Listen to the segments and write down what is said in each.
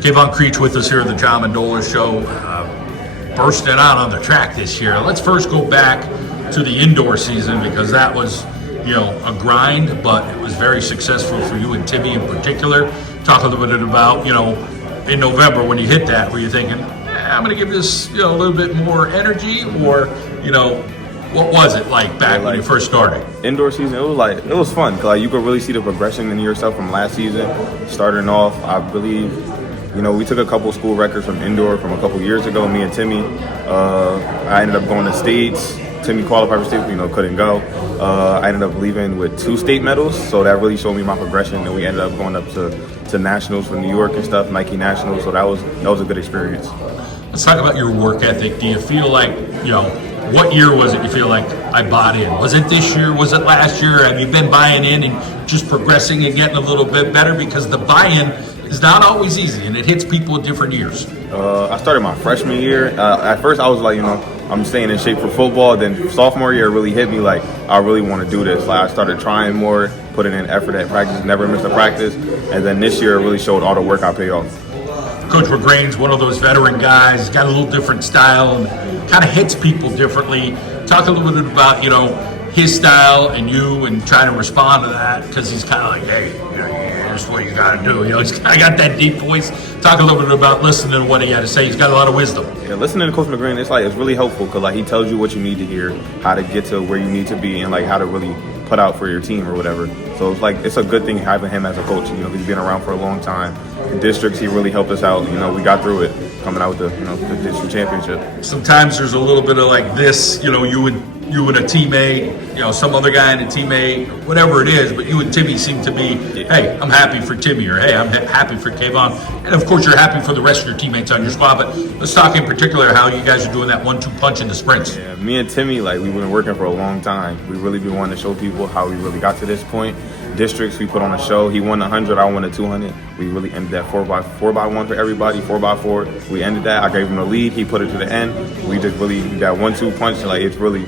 Kevon Creech with us here at the Mendola Show, bursting out on the track this year. Let's first go back to the indoor season because that was, a grind, but it was very successful for you and Timmy in particular. Talk a little bit about, in November when you hit that, were you thinking, I'm going to give this, a little bit more energy, or, what was it like back when you first started? Indoor season, it was fun. Cause you could really see the progression in yourself from last season. Starting off, I believe, we took a couple school records from indoor from a couple years ago, me and Timmy. I ended up going to states. Timmy qualified for state, couldn't go. I ended up leaving with 2 state medals, so that really showed me my progression. And we ended up going up to nationals for New York and stuff, Nike Nationals, so that was a good experience. Let's talk about your work ethic. Do you feel like, what year was it you feel like I bought in? Was it this year? Was it last year? Have you been buying in and just progressing and getting a little bit better? Because the buy-in is not always easy, and it hits people at different years. I started my freshman year. At first, I was like, I'm staying in shape for football. Then sophomore year, it really hit me like, I really want to do this. Like, I started trying more, putting in effort at practice, never missed a practice. And then this year, it really showed all the work I paid off. Coach McGrain's one of those veteran guys, got a little different style and kind of hits people differently. Talk a little bit about, his style and you and trying to respond to that, because he's kind of like, hey, here's what you got to do. He's kind of got that deep voice. Talk a little bit about listening to what he had to say. He's got a lot of wisdom. Yeah, listening to Coach McGrain, it's really helpful because he tells you what you need to hear, how to get to where you need to be, and how to really put out for your team or whatever. So it's a good thing having him as a coach. He's been around for a long time. In districts, he really helped us out. We got through it, coming out with the district championship. Sometimes there's a little bit of like this, you and a teammate, some other guy and a teammate, whatever it is, but you and Timmy seem to be, hey, I'm happy for Timmy, or hey, I'm happy for Kevon. And of course, you're happy for the rest of your teammates on your squad, but let's talk in particular how you guys are doing that 1-2 punch in the sprints. Yeah, me and Timmy, we've been working for a long time. We really been wanting to show people how we really got to this point. Districts, we put on a show. He won 100, I won 200. We really ended that 4x1 for everybody, 4x4. We ended that. I gave him the lead. He put it to the end. We just really, that 1-2 punch, it's really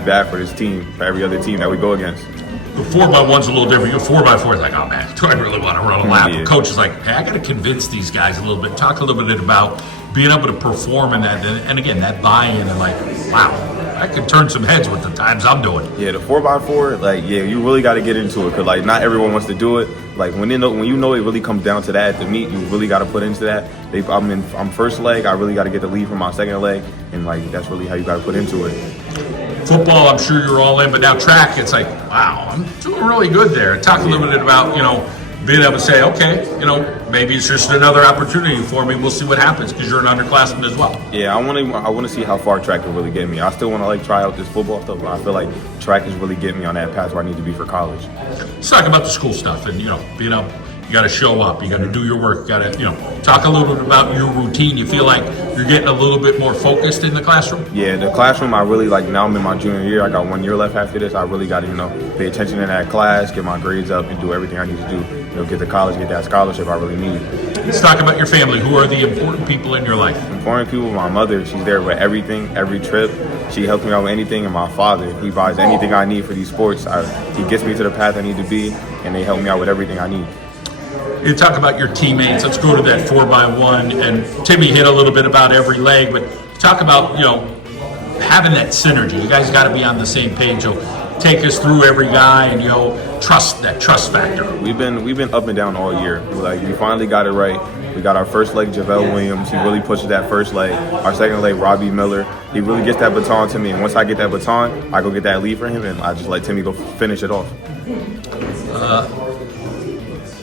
bad for this team, for every other team that we go against. The 4x1's a little different. Your 4x4 is like, oh man, do I really want to run a lap? Yeah. Coach is like, hey, I got to convince these guys a little bit. Talk a little bit about being able to perform in that, and again, that buy-in, and wow, I could turn some heads with the times I'm doing. Yeah, the 4x4, you really got to get into it because not everyone wants to do it. When it really comes down to that at the meet, you really got to put into that. I'm first leg. I really got to get the lead from my second leg, and that's really how you got to put into it. Football, I'm sure you're all in, but now track, it's like, wow, I'm doing really good there. Talk a little bit about, being able to say, okay, maybe it's just another opportunity for me. We'll see what happens because you're an underclassman as well. Yeah, I want to see how far track can really get me. I still want to try out this football stuff, but I feel like track is really getting me on that path where I need to be for college. Let's talk about the school stuff and, being up. You got to show up. You got to do your work. You got to, talk a little bit about your routine. You feel like you're getting a little bit more focused in the classroom? Yeah, the classroom, I really now I'm in my junior year. I got 1 year left after this. I really got to, pay attention in that class, get my grades up, and do everything I need to do. Get to college, get that scholarship I really need. Let's talk about your family. Who are the important people in your life? Important people, my mother. She's there with everything, every trip. She helps me out with anything. And my father, he buys anything I need for these sports. He gets me to the path I need to be, and they help me out with everything I need. You talk about your teammates. Let's go to that 4x1. And Timmy hit a little bit about every leg, but talk about, having that synergy. You guys got to be on the same page. Take us through every guy and, trust factor. We've been up and down all year. We finally got it right. We got our first leg, JaVale Williams. He really pushes that first leg. Our second leg, Robbie Miller. He really gets that baton to me. And once I get that baton, I go get that lead for him, and I just let Timmy go finish it off.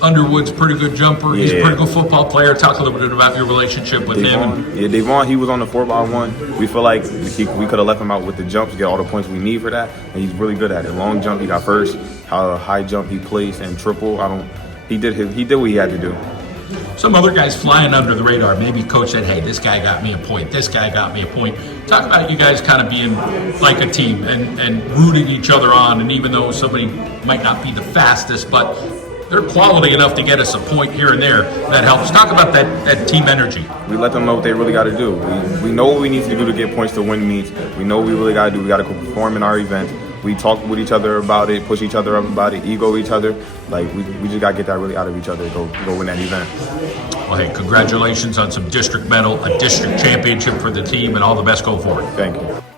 Underwood's pretty good jumper. Yeah. He's a pretty good football player. Talk a little bit about your relationship with him. Yeah, Devon, he was on the 4x1. We feel like we could have left him out with the jumps, get all the points we need for that, and he's really good at it. Long jump, he got first. High jump, he placed, and triple. He did what he had to do. Some other guys flying under the radar. Maybe coach said, hey, this guy got me a point. This guy got me a point. Talk about you guys kind of being like a team and rooting each other on. And even though somebody might not be the fastest, but they're quality enough to get us a point here and there, that helps. Talk about that team energy. We let them know what they really got to do. We know what we need to do to get points to win meets. We know what we really got to do. We got to perform in our events. we talk with each other about it, push each other up about it, ego each other. Like we just got to get that really out of each other, go win that event. Well, hey, congratulations on some district medal, a district championship for the team, and all the best going forward. Thank you.